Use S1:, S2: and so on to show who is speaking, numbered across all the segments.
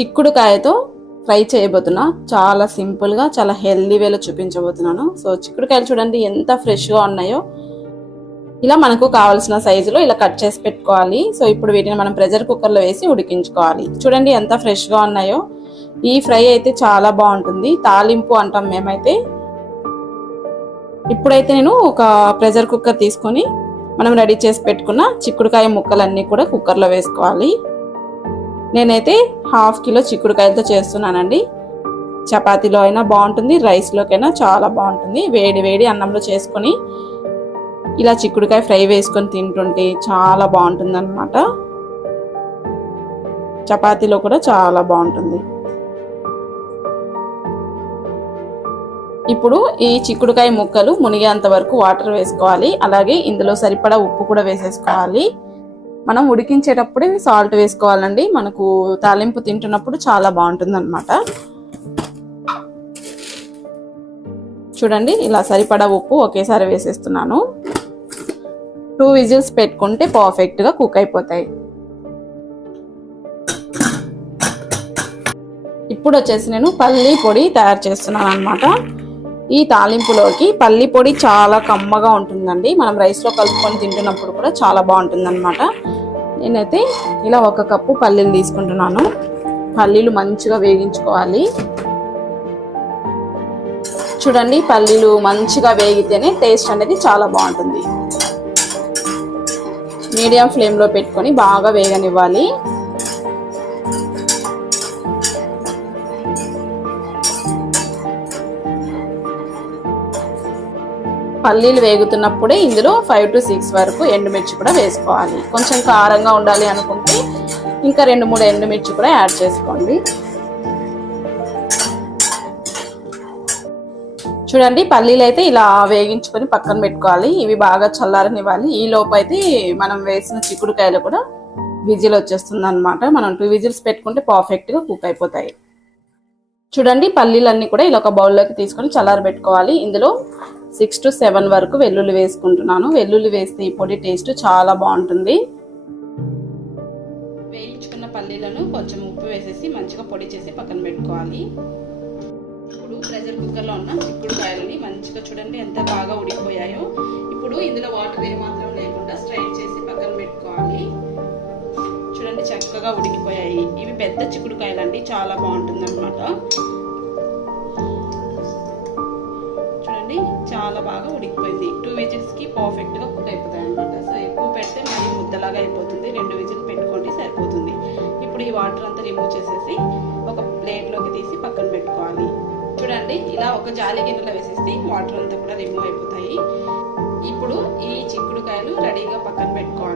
S1: చిక్కుడుకాయతో fry చేయబోతున్నా. చాలా సింపుల్గా చాలా హెల్దీ వేలో చూపించబోతున్నాను. సో చిక్కుడుకాయలు చూడండి ఎంత ఫ్రెష్గా ఉన్నాయో. ఇలా మనకు కావాల్సిన సైజులో ఇలా కట్ చేసి పెట్టుకోవాలి. సో ఇప్పుడు వీటిని మనం ప్రెషర్ కుక్కర్లో వేసి ఉడికించుకోవాలి. చూడండి ఎంత ఫ్రెష్గా ఉన్నాయో. ఈ ఫ్రై అయితే చాలా బాగుంటుంది. తాలింపు అంటాం మేమైతే. ఇప్పుడైతే నేను ఒక ప్రెషర్ కుక్కర్ తీసుకొని మనం రెడీ చేసి పెట్టుకున్న చిక్కుడుకాయ ముక్కలన్నీ కూడా కుక్కర్లో వేసుకోవాలి. నేనైతే హాఫ్ కిలో చిక్కుడుకాయలతో చేస్తున్నానండి. చపాతీలో అయినా బాగుంటుంది రైస్లోకైనా చాలా బాగుంటుంది. వేడి వేడి అన్నంలో చేసుకొని ఇలా చిక్కుడుకాయ ఫ్రై వేసుకొని తింటుంటే చాలా బాగుంటుంది అనమాట చపాతీలో కూడా చాలా బాగుంటుంది. ఇప్పుడు ఈ చిక్కుడుకాయ ముక్కలు మునిగేంత వరకు వాటర్ వేసుకోవాలి. అలాగే ఇందులో సరిపడా ఉప్పు కూడా వేసేసుకోవాలి. మనం ఉడికించేటప్పుడే సాల్ట్ వేసుకోవాలండి. మనకు తాలింపు తింటున్నప్పుడు చాలా బాగుంటుంది అనమాట చూడండి ఇలా సరిపడా ఉప్పు ఒకేసారి వేసేస్తున్నాను. టూ విజిల్స్ పెట్టుకుంటే పర్ఫెక్ట్గా కుక్ అయిపోతాయి. ఇప్పుడు వచ్చేసి నేను పల్లీ పొడి తయారు చేస్తున్నాను అనమాట ఈ తాలింపులోకి పల్లి పొడి చాలా కమ్మగా ఉంటుందండి. మనం రైస్లో కలుపుకొని తింటున్నప్పుడు కూడా చాలా బాగుంటుంది అనమాట నేనైతే ఇలా ఒక కప్పు పల్లీలు తీసుకుంటున్నాను. పల్లీలు మంచిగా వేగించుకోవాలి. చూడండి పల్లీలు మంచిగా వేగితేనే టేస్ట్ అనేది చాలా బాగుంటుంది. మీడియం ఫ్లేమ్లో పెట్టుకొని బాగా వేగనివ్వాలి. పల్లీలు వేగుతున్నప్పుడే ఇందులో ఫైవ్ టు సిక్స్ వరకు ఎండుమిర్చి కూడా వేసుకోవాలి. కొంచెం కారంగా ఉండాలి అనుకుంటే ఇంకా రెండు మూడు ఎండుమిర్చి కూడా యాడ్ చేసుకోండి. చూడండి పల్లీలు అయితే ఇలా వేగించుకొని పక్కన పెట్టుకోవాలి. ఇవి బాగా చల్లారనివ్వాలి. ఈ లోపు అయితే మనం వేసిన చిక్కుడుకాయలు కూడా విజిల్ వచ్చేస్తుంది అనమాట మనం టూ విజిల్స్ పెట్టుకుంటే పర్ఫెక్ట్గా కుక్ అయిపోతాయి. చూడండి పల్లీలన్నీ కూడా ఇలా ఒక బౌల్లోకి తీసుకొని చల్లారబెట్టుకోవాలి. ఇందులో సిక్స్ టు సెవెన్ వరకు వెల్లుల్లి వేసుకుంటున్నాను. వెల్లుల్లి వేస్తే ఈ పొడి టేస్ట్ చాలా బాగుంటుంది. వేయించుకున్న పల్లీలను కొంచెం ఉప్పు వేసేసి మంచిగా పొడి చేసి పక్కన పెట్టుకోవాలి. ఇప్పుడు ప్రెషర్ కుక్కర్లో ఉన్న చిక్కుడుకాయలని మంచిగా చూడండి ఎంత బాగా ఉడికిపోయాయో. ఇప్పుడు ఇందులో వాటర్ ఏమాత్రం లేకుండా స్ట్రైట్ చేసి పక్కన పెట్టుకోవాలి. చూడండి చక్కగా ఉడికిపోయాయి. ఇవి పెద్ద చిక్కుడుకాయలు అండి చాలా బాగుంటుంది అనమాట చాలా బాగా ఉడికిపోయింది. టూ విజిల్స్కి కి కుక్ అయిపోతాయి అనమాట సో ఎక్కువ పెడితే మరీ ముద్దలాగా అయిపోతుంది. రెండు విజిల్ పెట్టుకోండి సరిపోతుంది. ఇప్పుడు ఈ వాటర్ అంతా రిమూవ్ చేసేసి ఒక ప్లేట్లోకి తీసి పక్కన పెట్టుకోవాలి. చూడండి ఇలా ఒక జాలి గిన్నెలో వేసేసి వాటర్ అంతా కూడా రిమూవ్ అయిపోతాయి. ఇప్పుడు ఈ చిక్కుడుకాయలు రెడీగా పక్కన పెట్టుకోవాలి.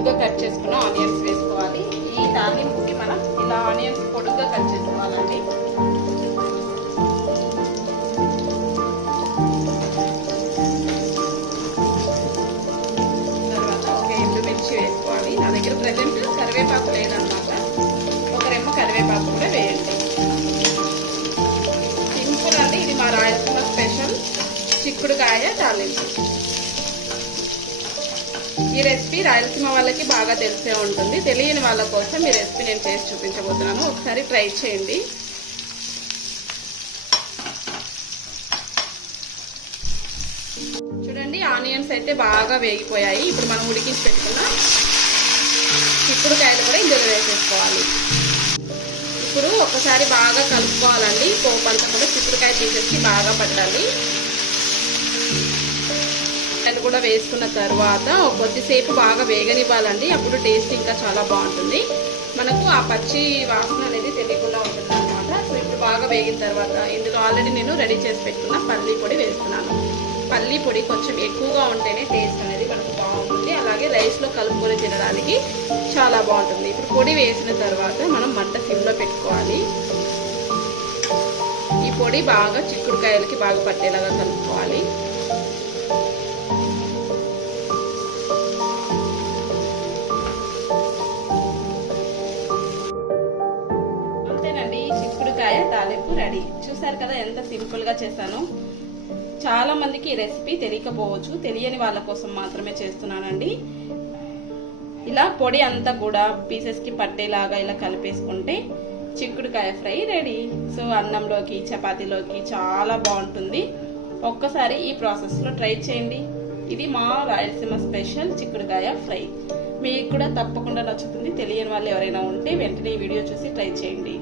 S1: పొడుగ్గా కట్ చేసుకున్న ఆనియన్స్ వేసుకోవాలి. ఈ తాలింపుకి మనం ఇలా ఆనియన్స్ పొడుగ్గా కట్ చేసుకోవాలండి. తర్వాత ఒక ఎండుమిర్చి వేసుకోవాలి. నా దగ్గర ప్రజెంట్ కరివేపాకు లేదన్నమాట ఒక రెమ్మ కరివేపాకు కూడా వేయండి. సింపుల్ అండి. ఇది మా రాయలసీమ స్పెషల్ చిక్కుడుకాయ తాలింపు. ఈ రెసిపీ రాయలసీమ వాళ్ళకి బాగా తెలిసే ఉంటుంది. తెలియని వాళ్ళ కోసం ఈ రెసిపీ నేను చేసి చూపించబోతున్నాను. ఒకసారి ట్రై చేయండి. చూడండి ఆనియన్స్ అయితే బాగా వేగిపోయాయి. ఇప్పుడు మనం ఉడికించి పెట్టుకున్న చిక్కుడుకాయలు కూడా ఇందులో వేసేసుకోవాలి. ఇప్పుడు ఒకసారి బాగా కలుపుకోవాలండి. పోపు అంతా కూడా చిక్కుడుకాయ తీసేసి బాగా పట్టాలి. కూడా వేసుకున్న తర్వాత కొద్దిసేపు బాగా వేగనివ్వాలండి. అప్పుడు టేస్ట్ ఇంకా చాలా బాగుంటుంది. మనకు ఆ పచ్చి వాసన అనేది తెలియకుండా ఉంటుంది అనమాట సో ఇప్పుడు బాగా వేగిన తర్వాత ఇందులో ఆల్రెడీ నేను రెడీ చేసి పెట్టుకున్న పల్లీ పొడి వేస్తున్నాను. పల్లీ పొడి కొంచెం ఎక్కువగా ఉంటేనే టేస్ట్ అనేది మనకు బాగుంటుంది. అలాగే రైస్లో కలుపుకొని తినడానికి చాలా బాగుంటుంది. ఇప్పుడు పొడి వేసిన తర్వాత మనం మంట సిమ్లో పెట్టుకోవాలి. ఈ పొడి బాగా చిక్కుడుకాయలకి బాగా పట్టేలాగా కలుపుకోవాలి. రెడీ చూసారు కదా ఎంత సింపుల్గా చేశాను. చాలా మందికి ఈ రెసిపీ తెలియకపోవచ్చు తెలియని వాళ్ళ కోసం మాత్రమే చేస్తున్నానండి. ఇలా పొడి అంతా కూడా పీసెస్కి పట్టేలాగా ఇలా కలిపేసుకుంటే చిక్కుడుకాయ ఫ్రై రెడీ. సో అన్నంలోకి చపాతీలోకి చాలా బాగుంటుంది. ఒక్కసారి ఈ ప్రాసెస్లో ట్రై చేయండి. ఇది మా రాయలసీమ స్పెషల్ చిక్కుడుకాయ ఫ్రై. మీకు కూడా తప్పకుండా నచ్చుతుంది. తెలియని వాళ్ళు ఎవరైనా ఉంటే వెంటనే ఈ వీడియో చూసి ట్రై చేయండి.